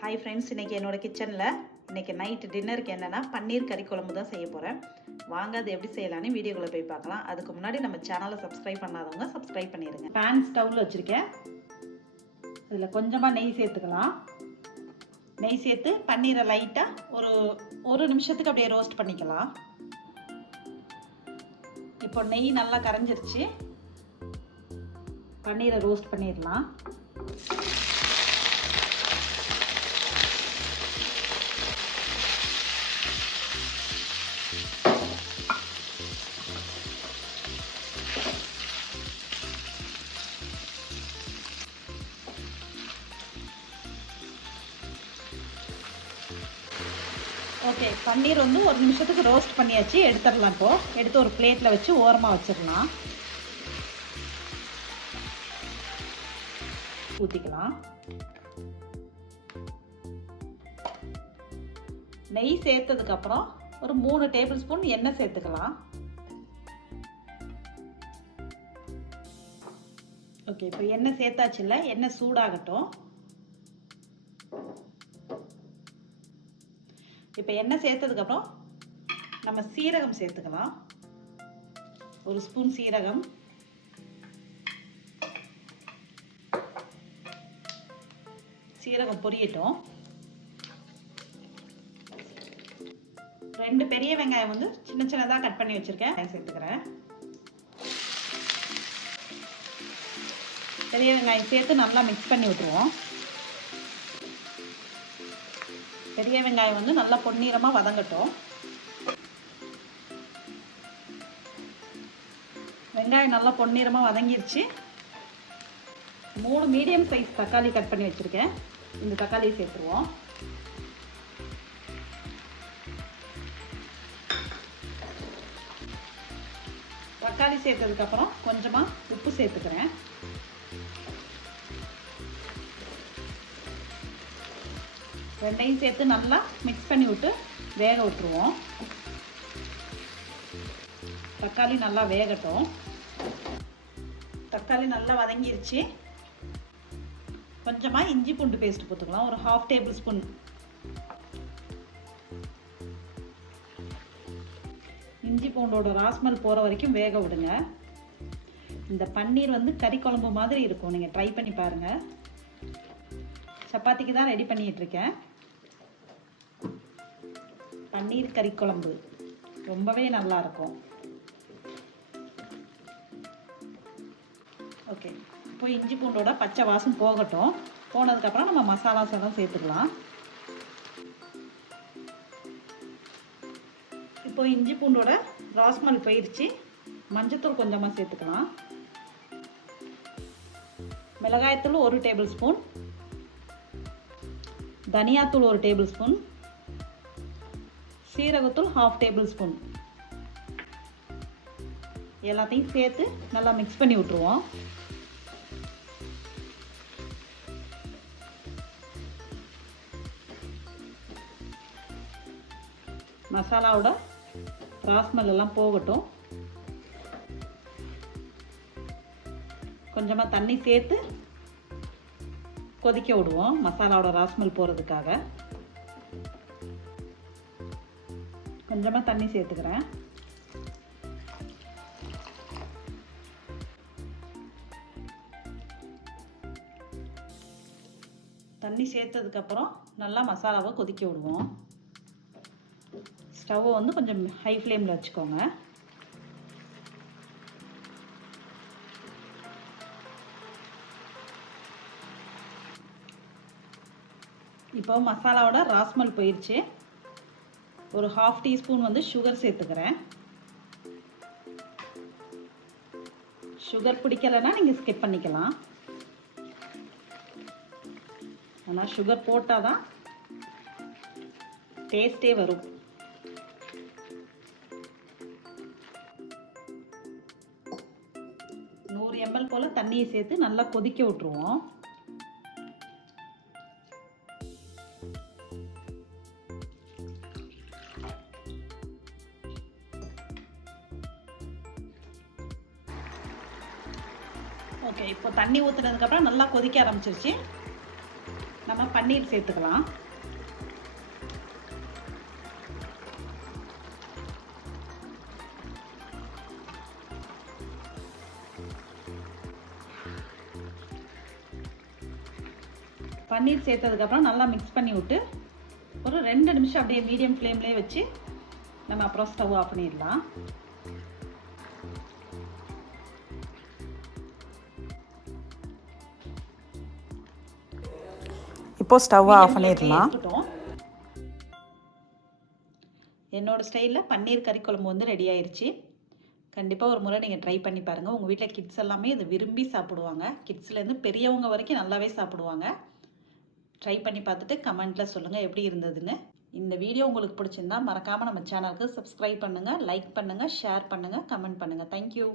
Hi friends, இன்றைக்கி என்னோடய கிச்சனில் இன்றைக்கி நைட் டின்னருக்கு என்னென்னா பன்னீர் கறி குழம்பு தான் செய்ய போகிறேன். வாங்க அது எப்படி செய்யலான்னு வீடியோக்குள்ளே போய் பார்க்கலாம். அதுக்கு முன்னாடி நம்ம சேனலை சப்ஸ்கிரைப் பண்ணாதவங்க சப்ஸ்கிரைப் பண்ணிடுங்க. பேன் ஸ்டவ்வில் வச்சுருக்கேன். இதில் கொஞ்சமாக நெய் சேர்த்துக்கலாம். நெய் சேர்த்து பன்னீரை லைட்டாக ஒரு நிமிஷத்துக்கு அப்படியே ரோஸ்ட் பண்ணிக்கலாம். இப்போ நெய் நல்லா கரைஞ்சிருச்சு. பன்னீரை ரோஸ்ட் பண்ணிடலாம். ஓகே, பன்னீர் ஒரு நிமிஷத்துக்கு ரோஸ்ட் பண்ணியாச்சு. எடுத்துடலாம். இப்போது எடுத்து ஒரு பிளேட்டில் வச்சு ஓரமாக வச்சிடலாம். ஊற்றிக்கலாம். நெய் சேர்த்ததுக்கப்புறம் ஒரு 3 டேபிள் ஸ்பூன் எண்ணெய் சேர்த்துக்கலாம். ஓகே, இப்போ எண்ணெய் சேர்த்தாச்சு. இல்லை, எண்ணெய் சூடாகட்டும். இப்போ எண்ணெய் சேர்த்ததுக்கப்புறம் நம்ம சீரகம் சேர்த்துக்கலாம். ஒரு ஸ்பூன் சீரகம். சீரகம் பொரியட்டும். 2 பெரிய வெங்காயம் சின்ன சின்னதாக கட் பண்ணி வச்சுருக்கேன், சேர்த்துக்கிறேன். பெரிய வெங்காயம் சேர்த்து நல்லா மிக்ஸ் பண்ணி விட்டுருவோம். பெரிய வெங்காயம் நல்லா பொன்னிறமாக வதங்கட்டும். வெங்காயம் நல்லா பொன்னிறமாக வதங்கிருச்சு. 3 மீடியம் சைஸ் தக்காளி கட் பண்ணி வச்சுருக்கேன். இந்த தக்காளியை சேர்த்துருவோம். தக்காளி சேர்த்ததுக்கப்புறம் கொஞ்சமாக உப்பு சேர்த்துக்கிறேன். ரெண்டையும் சேர்த்து நல்லா மிக்ஸ் பண்ணி விட்டு வேக விட்டுருவோம். தக்காளி நல்லா வேகட்டும். தக்காளி நல்லா வதங்கிருச்சு. கொஞ்சமாக இஞ்சி பூண்டு பேஸ்ட் போட்டுக்கலாம். ஒரு 1/2 டேபிள் ஸ்பூன். இஞ்சி பூண்டோட ராஸ்மல் போகிற வரைக்கும் வேக விடுங்க. இந்த பன்னீர் கறி குழம்பு மாதிரி இருக்கும். நீங்கள் ட்ரை பண்ணி பாருங்கள். சப்பாத்திக்கு தான் ரெடி பண்ணிட்டு இருக்கேன். பன்னீர் கறி குழம்பு ரொம்பவே நல்லா இருக்கும். ஓகே, இப்போ இஞ்சி பூண்டோட பச்சை வாசம் போகட்டும். போனதுக்கப்புறம் நம்ம மசாலாஸ் எல்லாம் சேர்த்துக்கலாம். இப்போ இஞ்சி பூண்டோட ராஸ்மல் போயிடுச்சு. மஞ்சத்தூள் கொஞ்சமாக சேர்த்துக்கலாம். மிளகாய்த்தூள் 1 டேபிள் ஸ்பூன். தனியாத்தூள் 1 டேபிள் ஸ்பூன். சீரகத்தூள் 1/2 டேபிள் ஸ்பூன். எல்லாத்தையும் சேர்த்து நல்லா மிக்ஸ் பண்ணி விட்டுருவோம். மசாலாவோட ராஸ்மல் எல்லாம் போகட்டும். கொஞ்சமாக தண்ணி சேர்த்து கொதிக்க விடுவோம், மசாலாவோட ராஸ்மல் போகிறதுக்காக. கொஞ்சமாக தண்ணி சேர்த்துக்கிறேன். தண்ணி சேர்த்ததுக்கப்புறம் நல்லா மசாலாவை கொதிக்க விடுவோம். ஸ்டவ்வை கொஞ்சம் ஹை ஃப்ளேமில் வச்சுக்கோங்க. இப்போ மசாலாவோட ராஸ்மல் போயிடுச்சு. ஒரு 1/2 டீஸ்பூன் சுகர் சேர்த்துக்கிறேன். சுகர் பிடிக்கலைன்னா நீங்கள் ஸ்கிப் பண்ணிக்கலாம். ஆனால் சுகர் போட்டால் தான் டேஸ்டே வரும். ml போல் தண்ணியை சேர்த்து நல்லா கொதிக்க விட்டுருவோம். ஓகே, இப்போ தண்ணி ஊற்றுனதுக்கப்புறம் நல்லா கொதிக்க ஆரம்பிச்சிருச்சு. நம்ம பன்னீர் சேர்த்துக்கலாம். பன்னீர் சேர்த்ததுக்கப்புறம் நல்லா மிக்ஸ் பண்ணி விட்டு ஒரு 2 நிமிஷம் அப்படியே மீடியம் ஃப்ளேம்லேயே வச்சு நம்ம அப்புறம் ஸ்டவ் ஆஃப் பண்ணிடலாம். இப்போ ஸ்டவ் ஆஃப் பண்ணிடலாம். என்னோட ஸ்டைலில் பன்னீர் கறி குழம்பு வந்து ரெடி ஆயிடுச்சு. கண்டிப்பாக ஒரு முறை நீங்கள் ட்ரை பண்ணி பாருங்கள். உங்கள் வீட்டில் கிட்ஸ் எல்லாமே இதை விரும்பி சாப்பிடுவாங்க. கிட்ஸ்லேருந்து பெரியவங்க வரைக்கும் நல்லாவே சாப்பிடுவாங்க. ட்ரை பண்ணி பார்த்துட்டு கமெண்ட்டில் சொல்லுங்கள் எப்படி இருந்ததுன்னு. இந்த வீடியோ உங்களுக்கு பிடிச்சிருந்தா மறக்காமல் நம்ம சேனலுக்கு சப்ஸ்கிரைப் பண்ணுங்கள், லைக் பண்ணுங்கள், ஷேர் பண்ணுங்கள், கமெண்ட் பண்ணுங்கள். தேங்க்யூ.